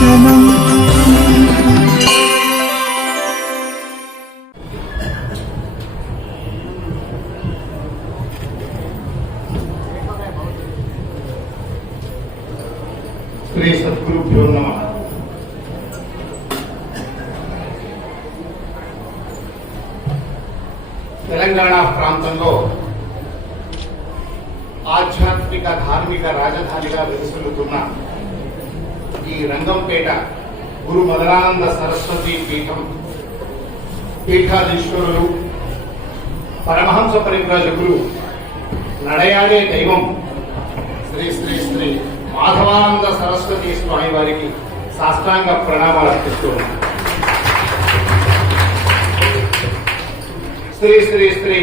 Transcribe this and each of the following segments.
दर्शनम् శ్రీ సద్గురుభ్యో నమ తెలంగాణ ప్రాంతంలో ఆధ్యాత్మిక ధార్మిక రాజధానిగా వెలుసులుతున్న ఈ రంగంపేట గురు మదనానంద సరస్వతి పీఠం పీఠాధీశ్వరులు పరమహంస పరివ్రాజకులు నడయాడే దైవం శ్రీ శ్రీ శ్రీ మాధవానంద సరస్వతి స్వామి వారికి సాష్టాంగ ప్రణామాలు అర్పిస్తున్నాను శ్రీ శ్రీ శ్రీ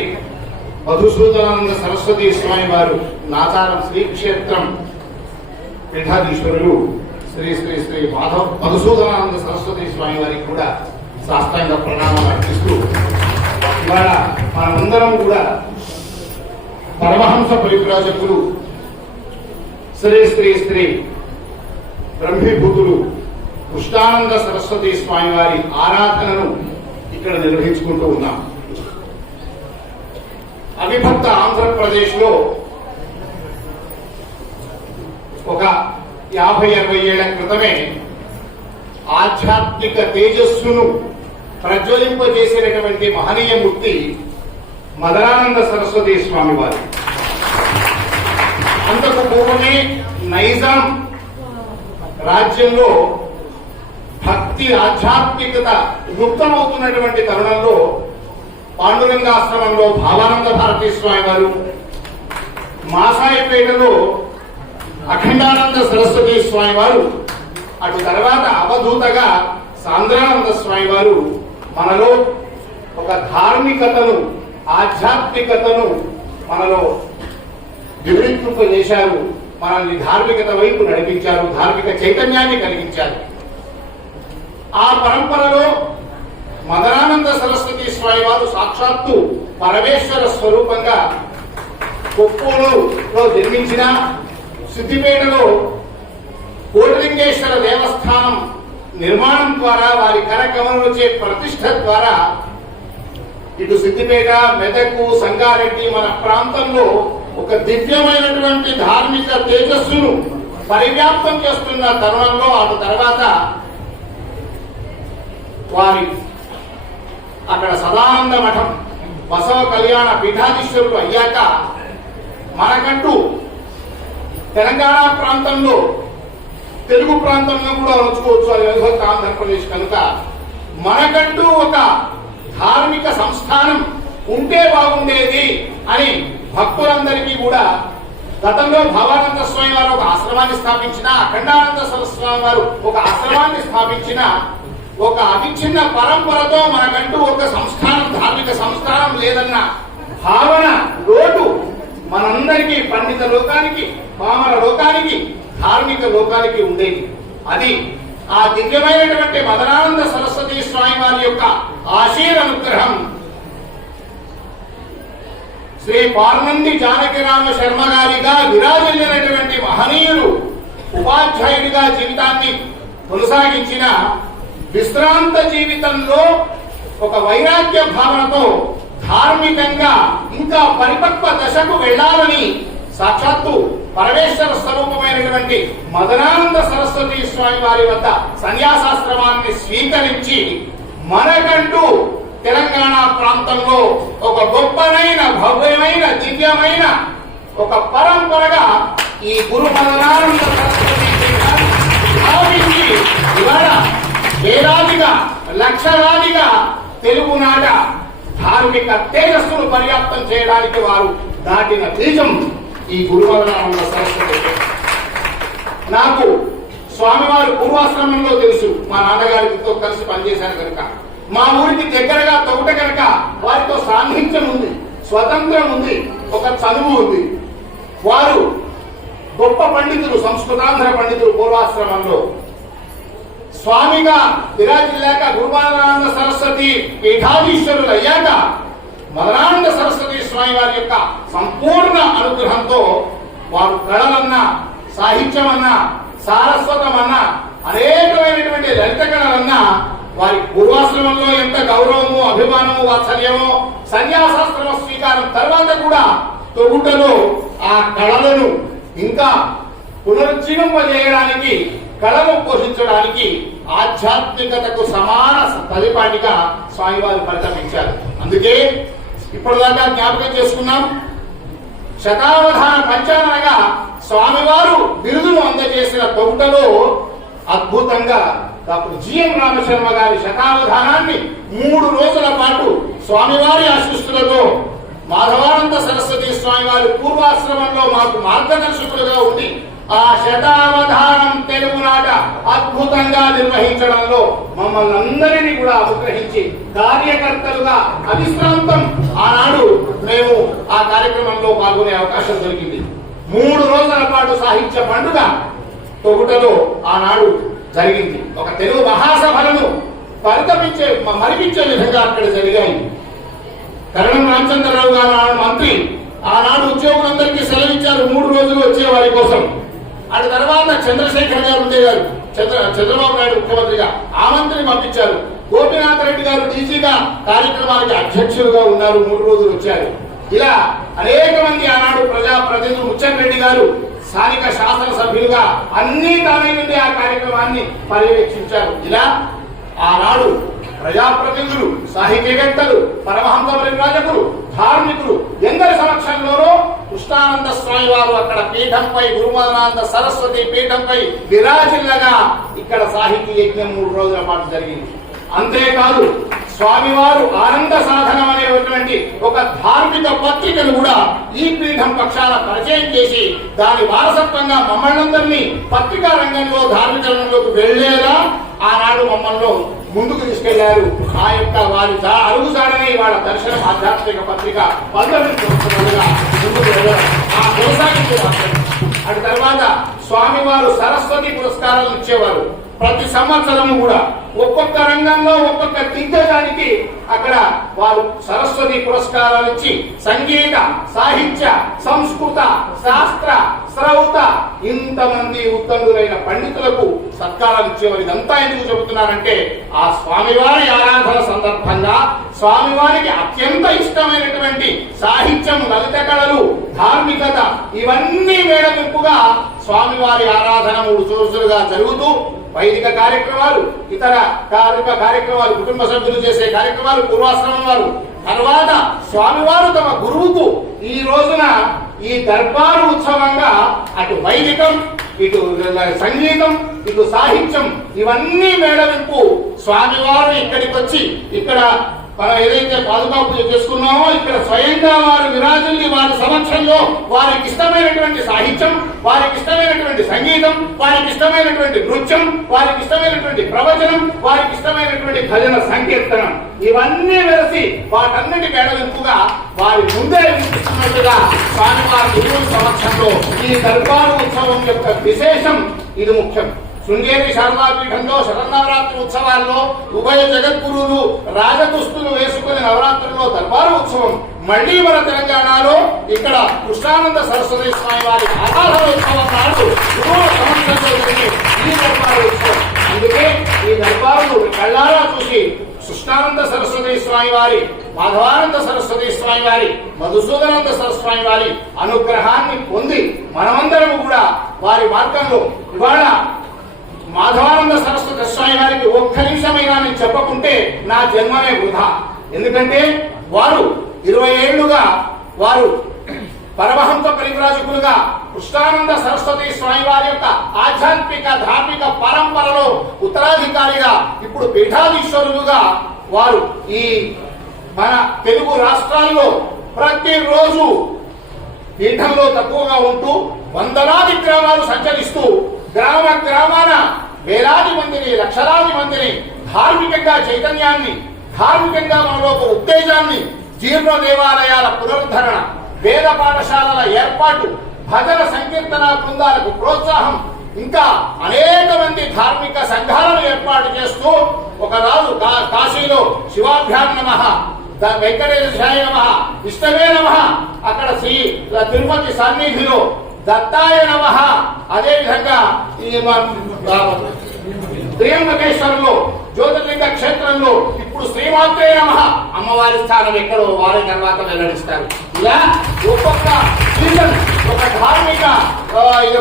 మధుసూదనానంద సరస్వతి స్వామి వారు నాచారం శ్రీక్షేత్రం పీఠాధీశ్వరులు శ్రీ శ్రీ శ్రీ మాధవ మధుసూదనానంద సరస్వతి స్వామి వారికి కూడా సాష్టాంగ ప్రణామాలు అర్పిస్తూ ఇవాళ మనమందరం కూడా పరమహంస పరిప్రాజకులు శ్రీ శ్రీ శ్రీ బ్రహ్మీభూతులు కృష్ణానంద సరస్వతి స్వామి వారి ఆరాధనను ఇక్కడ నిర్వహించుకుంటూ ఉన్నాం. అవిభక్త ఆంధ్రప్రదేశ్లో ఒక యాభై అరవై ఏళ్ళ క్రితమే ఆధ్యాత్మిక తేజస్సును ప్రజ్వలింపజేసినటువంటి మహనీయ మూర్తి మదనానంద సరస్వతి స్వామి వారు. అంతకు పూర్వమే నైజాం రాజ్యంలో భక్తి ఆధ్యాత్మికత గుప్తమవుతున్నటువంటి తరుణంలో పాండురంగాశ్రమంలో భావానంద భారతీ స్వామి వారు మాసాయపేటలో అఖండానంద సరస్వతి స్వామి వారు అటు తర్వాత అవధూతగా సాంద్రానంద స్వామి వారు మనలో ఒక ధార్మికతను ఆధ్యాత్మికతను మనలో వివరింపు చేశారు. మనల్ని ధార్మికత వైపు నడిపించారు ధార్మిక చైతన్యాన్ని కలిగించారు. ఆ పరంపరలో మదనానంద సరస్వతి స్వామి వారు సాక్షాత్తు పరమేశ్వర స్వరూపంగా కొప్పూరులో జన్మించిన సిద్దిపేటలో కోటిలింగేశ్వర దేవస్థానం నిర్మాణం ద్వారా వారి కార్యక్రమంలో వచ్చే ప్రతిష్ట ద్వారా ఇటు సిద్దిపేట మెదకు సంగారెడ్డి మన ప్రాంతంలో ఒక దివ్యమైనటువంటి ధార్మిక తేజస్సును పరివ్యాప్తం చేస్తున్న తరుణంలో ఆ తర్వాత వారి అక్కడ సదానంద మఠం బసవ కళ్యాణ పీఠాధీశ్వరుడు అయ్యాక మనకంటూ తెలంగాణ ప్రాంతంలో తెలుగు ప్రాంతంలో కూడా ఉంచుకోవచ్చు అది ఆంధ్రప్రదేశ్ కనుక మనకంటూ ఒక ధార్మిక సంస్థానం ఉంటే బాగుండేది అని భక్తులందరికీ కూడా గతంలో భవానంద స్వామి వారు ఒక ఆశ్రమాన్ని స్థాపించిన అఖండానంద సరస్వామి వారు ఒక ఆశ్రమాన్ని స్థాపించిన ఒక అవిచ్ఛిన్న పరంపరతో మనకంటూ ఒక సంస్థానం ధార్మిక సంస్థానం లేదన్న భావన లోటు మనందరికీ పండిత లోకానికి మామల లోకానికి ధార్మిక లోకానికి ఉండేది. అది ఆ దివ్యమైనటువంటి మదనానంద సరస్వతి స్వామి వారి యొక్క ఆశీర్వనుగ్రహం శ్రీ పార్నంది జానకిరామ శర్మ గారిగా విరాజిల్లినటువంటి మహనీయులు ఉపాధ్యాయుడిగా జీవితాన్ని కొనసాగించిన విశ్రాంత జీవితంలో ఒక వైరాగ్య భావనతో ధార్మికంగా ఇంకా పరిపక్వ దశకు వెళ్ళాలని సాక్షాత్తు పరమేశ్వర స్వరూపమైనటువంటి మదనానంద సరస్వతి స్వామి వారి వద్ద సన్యాసాశ్రమాన్ని స్వీకరించి మనకంటూ తెలంగాణ ప్రాంతంలో ఒక గొప్పనైన భవ్యమైన దివ్యమైన ఒక పరంపరగా ఈ గురు మదనానంద సరస్వతి ఇవాళ వేలాదిగా లక్షలాదిగా తెలుగునాట ధార్మిక తేజస్సును పర్యాప్తం చేయడానికి వారు దాటిన బీజం ఈ గురుమదనానంద సరస్వతి. నాకు స్వామివారి పూర్వాశ్రమంలో తెలుసు. మా నాన్నగారితో కలిసి పనిచేశాను కనుక. మా ఊరికి దగ్గరగా తొగట కనుక వారితో సాన్నిహిత్యం ఉంది. స్వతంత్రం ఉంది. ఒక చదువు ఉంది. వారు గొప్ప పండితులు సంస్కృతాంధ్ర పండితులు పూర్వాశ్రమంలో. స్వామిగా విరాజిల్లాక గురుమానానంద సరస్వతి పీఠాధీశ్వరులు అయ్యాక మదనానంద సరస్వతి స్వామి వారి యొక్క సంపూర్ణ అనుగ్రహంతో వారు కళలన్న సాహిత్యమన్నా సారస్వతమన్నా అనేకమైనటువంటి లలిత కళలన్న వారి పూర్వాశ్రమంలో ఎంత గౌరవము అభిమానము వాత్సల్యమో సన్యాసాశ్రమ స్వీకారం తర్వాత కూడా తొగుటలో ఆ కళలను ఇంకా పునరుజ్జీవింపజేయడానికి కళను పోషించడానికి ఆధ్యాత్మికతకు సమాన పరిపాటిగా స్వామివారు పరితపించారు అందుకే ఇప్పటిదాకా జ్ఞాపకం చేసుకున్నాం శతావధాన పంచానగా స్వామివారు బిరుదును అందజేసిన తొగుటలో అద్భుతంగా డాక్టర్ జిఎం రామశర్మ గారి శతావధానాన్ని మూడు రోజుల పాటు స్వామివారి ఆశిస్తులతో మాధవానంద సరస్వతి స్వామివారి పూర్వాశ్రమంలో మాకు మార్గదర్శకులుగా ఉండి ఆ శతావధానం తెలుగునాట అద్భుతంగా నిర్వహించడంలో మమ్మల్ని అందరినీ కూడా అనుగ్రహించి కార్యకర్తలుగా అవిశ్రాంతం. ఆనాడు మేము ఆ కార్యక్రమంలో పాల్గొనే అవకాశం దొరికింది. మూడు రోజుల పాటు సాహిత్య పండుగ తొగుటలో ఆనాడు జరిగింది. ఒక తెలుగు మహాసభలను పరితపించే మరిపించే విధంగా అక్కడ జరిగాయి. కరణం రామచంద్రరావు గారు మంత్రి ఆనాడు ఉద్యోగులందరికీ సెలవిచ్చారు. మూడు రోజులు వచ్చే వారి కోసం. ఆ తర్వాత చంద్రశేఖర్ గారు ఉండేవారు. చంద్ర చంద్రబాబు నాయుడు ముఖ్యమంత్రిగా. ఆమంత్రిని పంపించారు. గోపీనాథ్ రెడ్డి గారు డీజీగా కార్యక్రమానికి అధ్యక్షులుగా ఉన్నారు. మూడు రోజులు వచ్చారు. ఇలా అనేక మంది ఆనాడు ప్రజా ప్రతినిధులు ముచ్చన్ రెడ్డి గారు స్థానిక శాసనసభ్యులుగా అన్ని తానై నుండి ఆ కార్యక్రమాన్ని పర్యవేక్షించారు. ఇలా ఆనాడు ప్రజాప్రతినిధులు సాహిత్యవేత్తలు పరమహంస రాజకులు ధార్మికులు ఎందరి సమక్షంలోనూ కృష్ణానంద స్వామి వారు అక్కడ పీఠంపై గురుమదనానంద సరస్వతి పీఠంపై విరాజిల్లగా ఇక్కడ సాహితీ యజ్ఞం మూడు రోజుల పాటు జరిగింది. అంతేకాదు స్వామివారు ఆనంద సాధనం అనేటువంటి ఒక ధార్మిక పత్రికను కూడా ఈ పీఠం పక్షాన పరిచయం చేసి దాని వారసత్వంగా మమ్మల్ని అందరినీ పత్రికా రంగంలో ధార్మిక రంగంలోకి వెళ్ళేలా ఆనాడు మమ్మల్ని ముందుకు తీసుకెళ్ళారు. ఆ యొక్క వారి జా- అడుగుజాడనే వాళ్ళ దర్శనం ఆధ్యాత్మిక పత్రిక. పంతొమ్మిది సంవత్సరాలుగా ముందుకు వెళ్ళడం. ఆ కొనసాగించే మాత్రమే. అటు తర్వాత స్వామివారు సరస్వతి పురస్కారాలు ఇచ్చేవారు. ప్రతి సంవత్సరము కూడా ఒక్కొక్క రంగంలో ఒక్కొక్క దిగ్గజానికి అక్కడ వారు సరస్వతి పురస్కారాలు ఇచ్చి సంగీత సాహిత్య సంస్కృత శాస్త్ర శ్రౌత ఇంతమంది ఉత్తములైన పండితులకు సత్కారాలు ఇచ్చేవారు. ఇదంతా ఎందుకు చెబుతున్నారంటే ఆ స్వామివారి ఆరాధన సందర్భంగా స్వామివారికి అత్యంత ఇష్టమైనటువంటి సాహిత్యం లలిత కళలు ధార్మికత ఇవన్నీ మేడమింపుగా స్వామివారి ఆరాధన మూడు సోర్సులుగా జరుగుతూ వైదిక కార్యక్రమాలు ఇతర కార్మిక కార్యక్రమాలు కుటుంబ సభ్యులు చేసే కార్యక్రమాలు పూర్వాశ్రమం వారు తర్వాత స్వామివారు తమ గురువుకు ఈ రోజున ఈ దర్బారు ఉత్సవంగా అటు వైదికం ఇటు సంగీతం ఇటు సాహిత్యం ఇవన్నీ మేళవింపు స్వామివారు ఇక్కడికి వచ్చి ఇక్కడ మనం ఏదైతే పాదుకా పూజ చేసుకున్నామో ఇక్కడ స్వయంగా వారు విరాజుల్ని వారి సమక్షంలో వారికి ఇష్టమైనటువంటి సాహిత్యం వారికి ఇష్టమైనటువంటి సంగీతం వారికి ఇష్టమైనటువంటి నృత్యం వారికి ఇష్టమైనటువంటి ప్రవచనం వారికి ఇష్టమైనటువంటి భజన సంకీర్తనం. ఇవన్నీ వెలసి వాటన్నిటి మేడవింపుగా వారి ముందే వినిపిస్తున్నట్టుగా స్వామివారి గురువుల సమక్షంలో ఈ దర్బారు ఉత్సవం యొక్క విశేషం ఇది ముఖ్యం. శృంగేరి శారదాపీఠంలో శరన్నవరాత్రి ఉత్సవాల్లో ఉభయ జగద్గురువులు రాజదుస్తులు వేసుకుని నవరాత్రుల్లో దర్బారు ఉత్సవం. మళ్ళీ మన తెలంగాణలో ఇక్కడ కృష్ణానంద సరస్వతి స్వామి వారి ఆరాధన ఉత్సవం నాడు ఈ దర్బారు ఉత్సవం. అందుకే ఈ దర్బారును కళ్ళారా చూసి కృష్ణానంద సరస్వతి స్వామి వారి మాధవానంద సరస్వతి స్వామి వారి మధుసూదనంద సరస్వామి వారి అనుగ్రహాన్ని పొంది మనమందరము కూడా వారి మార్గంలో ఇవాళ మాధవానంద సరస్వతి స్వామి వారికి ఒక్క నిమిషమైనా నేను చెప్పకుంటే నా జన్మనే వృధా. ఎందుకంటే వారు ఇరవై ఏళ్ళుగా వారు పరమహంస పరివ్రాజకులుగా కృష్ణానంద సరస్వతి స్వామి వారి యొక్క ఆధ్యాత్మిక ధార్మిక పరంపరలో ఉత్తరాధికారిగా ఇప్పుడు పీఠాధీశ్వరులుగా వారు ఈ మన తెలుగు రాష్ట్రాల్లో ప్రతిరోజు పీఠంలో తక్కువగా ఉంటూ వందలాది గ్రామాలు సంచరిస్తూ గ్రామ గ్రామాన వేలాది మందిని లక్షలాది మందిని ధార్మికంగా చైతన్యాన్ని ధార్మికంగా మనలో ఒక ఉత్తేజాన్ని జీర్ణ దేవాలయాల పునరుద్ధరణ వేద పాఠశాలల ఏర్పాటు భజన సంకీర్తన బృందాలకు ప్రోత్సాహం ఇంకా అనేక మంది ధార్మిక సంఘాలను ఏర్పాటు చేస్తూ ఒక రాజు కాశీలో శివాభ్యాం నమ ద- వెంకటేశాయ నమ ఇష్టమే నమ అక్కడ శ్రీ తిరుపతి సన్నిధిలో దత్తాయ నమ. అదే విధంగా ఈ త్రియంబకేశ్వరంలో జ్యోతిర్లింగ క్షేత్రంలో ఇప్పుడు శ్రీమాత్రే నమ. అమ్మవారి స్థానం ఎక్కడో వారి తర్వాత వెల్లడిస్తారు. ఇలా ఒక్కొక్క సీజన్ ఒక ధార్మిక ఇది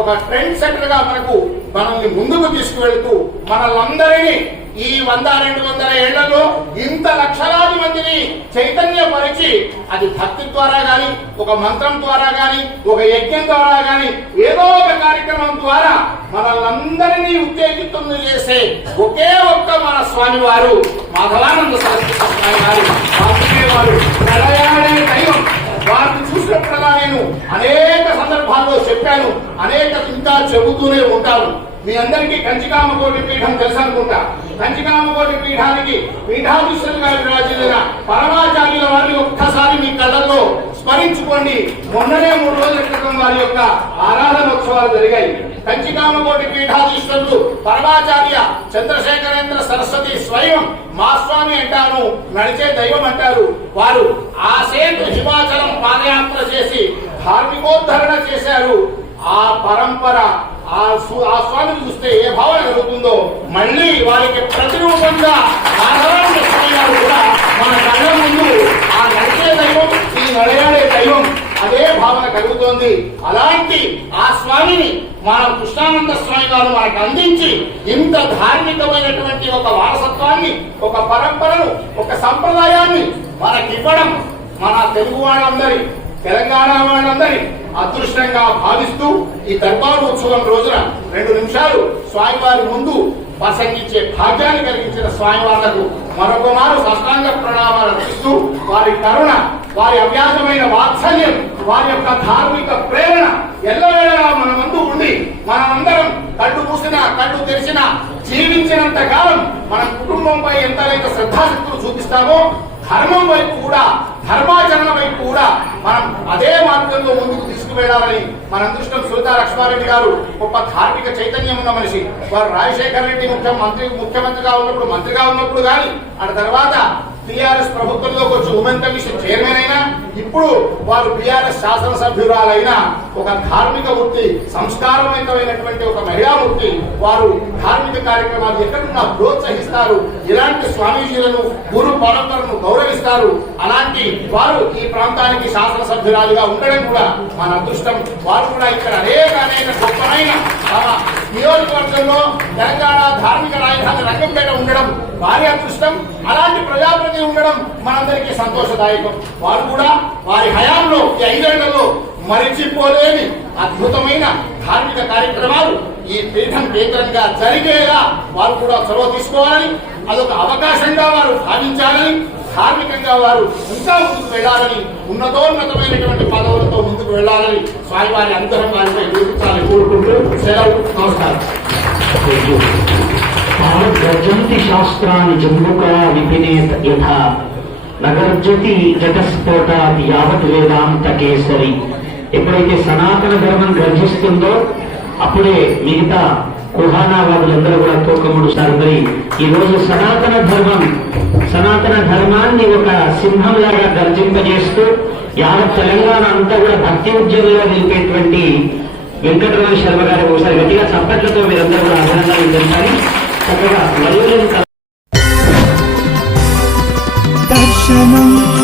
ఒక ట్రెండ్ సెంటర్గా మనకు మనల్ని ముందుకు తీసుకువెళ్తూ మనలందరినీ ఈ వంద రెండు వందల ఏళ్ళలో ఇంత లక్షలాది మందిని చైతన్యపరిచి అది భక్తి ద్వారా గాని ఒక మంత్రం ద్వారా గాని ఒక యజ్ఞం ద్వారా గాని ఏదో ఒక కార్యక్రమం ద్వారా మనల్ందరినీ ఉత్తేజితం చేసే ఒకే ఒక్క మన స్వామి వారు మాధవానంద సరస్వతి స్వామి వారు అందుకే వారు దైవం. వారిని చూసినప్పుడల్లా నేను అనేక సందర్భాల్లో చెప్పాను. అనేక ఇంకా చెబుతూనే ఉంటాను. మీ అందరికీ కంచికామకోటి పీఠం తెలుసు అనుకుంటా. కంచికామకోటి పీఠానికి పీఠాధీశ్వరుగా విరాజిల్లిన పరమాచార్యుల వారిని స్మరించుకోండి. మొన్ననే మూడు రోజుల క్రితం వారి యొక్క ఆరాధనోత్సవాలు జరిగాయి. కంచికామకోటి పీఠాధీశ్వరుడు పరమాచార్య చంద్రశేఖరేంద్ర సరస్వతి స్వయం మా స్వామి నడిచే దైవం అంటారు. వారు ఆ సేతు హిమాచలం పాదయాత్ర చేసి ధార్మికోద్ధరణ చేశారు. ఆ పరంపర ఆ సు- ఆ స్వామిని చూస్తే ఏ భావన కలుగుతుందో మళ్ళీ వారికి ప్రతిరూపంగా నారాయణ స్వామి గారు కూడా మన కళ్ళ ముందు ఆ నడిచే దైవం ఈ నడయాడే దైవం అదే భావన కలుగుతోంది అలాంటి ఆ స్వామిని మన కృష్ణానంద స్వామి గారు మనకు అందించి ఇంత ధార్మికమైనటువంటి ఒక వారసత్వాన్ని ఒక పరంపరను ఒక సంప్రదాయాన్ని మనకివ్వడం మన తెలుగు వాళ్ళందరి తెలంగాణ వాళ్ళందరి అదృష్టంగా భావిస్తూ ఈ దర్బారు ఉత్సవం రోజున రెండు నిమిషాలు స్వామివారి ముందు ప్రసంగించే భాగ్యాన్ని కలిగించిన స్వామివార్లకు మరొక మారు సాష్టాంగ ప్రణామాలు అర్పిస్తూ వారి కరుణ వారి అవ్యాసమైన వాత్సల్యం వారి యొక్క ధార్మిక ప్రేరణ ఎల్లవేళలా మన ముందు ఉండి మనమందరం కళ్ళు మూసినా కళ్ళు తెరిచినా జీవించినంత కాలం మన కుటుంబంపై ఎంతైతే శ్రద్ధాశక్తులు చూపిస్తామో ధర్మం వైపు కూడా ధర్మాచరణ వైపు కూడా మనం అదే మార్గంలో ముందుకు తీసుకువెళ్ళాలని మన అదృష్టం సుల్తా లక్ష్మారెడ్డి గారు గొప్ప ధార్మిక చైతన్యం ఉన్న మనిషి. వారు రాజశేఖర రెడ్డి ముఖ్య మంత్రి ముఖ్యమంత్రిగా ఉన్నప్పుడు మంత్రిగా ఉన్నప్పుడు కానీ ఆ తర్వాత టిఆర్ఎస్ ప్రభుత్వంలోకి వచ్చి ఉమెన్ కమిషన్ చైర్మన్ అయినా ఇప్పుడు వారు బీఆర్ఎస్ శాసనసభ్యురాలైన ఒక ధార్మిక వృత్తి సంస్కారవంతమైనటువంటి ఒక మహిళా వృత్తి వారు ధార్మిక కార్యక్రమాలు ఎక్కడున్నా ప్రోత్సహిస్తారు. ఇలాంటి స్వామీజీలను గురు పరంపరను గౌరవిస్తారు. అలాంటి వారు ఈ ప్రాంతానికి శాసనసభ్యురాలుగా ఉండడం కూడా మన అదృష్టం. వారు కూడా ఇక్కడ అనేక అనేక గొప్పనైన తమ నియోజకవర్గంలో తెలంగాణ ధార్మిక రాజధాని రంగంపేట ఉండడం వారి అదృష్టం. అలాంటి ప్రజాప్రతి ఉండడం మనందరికీ సంతోషదాయకం. వారు కూడా వారి హయాంలో ఈ ఐదేళ్ళలో మరిచిపోలేని అద్భుతమైన ధార్మిక కార్యక్రమాలు ఈ పీఠం కేంద్రంగా జరిగేలా వారు కూడా చొరవ తీసుకోవాలని అదొక అవకాశంగా వారు భావించాలని ధార్మికంగా వారు ఇంకా ముందుకు వెళ్ళాలని ఉన్నతోన్నతమైనటువంటి పదవులతో ముందుకు వెళ్ళాలని స్వామివారి అందరం వారిపై నిరూపించాలని కోరుకుంటూ సెలవు నమస్కారం. గర్జంతి శాస్త్రాన్ని జంబుకా విపినేత యథా నగర్జతి జటస్ఫోట యావత్ వేదాంత కేసరి. ఎప్పుడైతే సనాతన ధర్మం గర్జిస్తుందో అప్పుడే మిగతా కుహానావాదులందరూ కూడా తోకముడు మరి ఈ రోజు సనాతన ధర్మం సనాతన ధర్మాన్ని ఒక సింహంలాగా గర్జింపజేస్తూ యావత్ తెలంగాణ అంతా కూడా భక్తి ఉద్యమంలో నిలిపేటువంటి వెంకటరమణ శర్మ గారి ఒకసారి గట్టిగా చప్పట్లతో మీరందరూ కూడా అభినందనలు తెలిపాలి. చక్కగా వయోలిన్ దర్శనం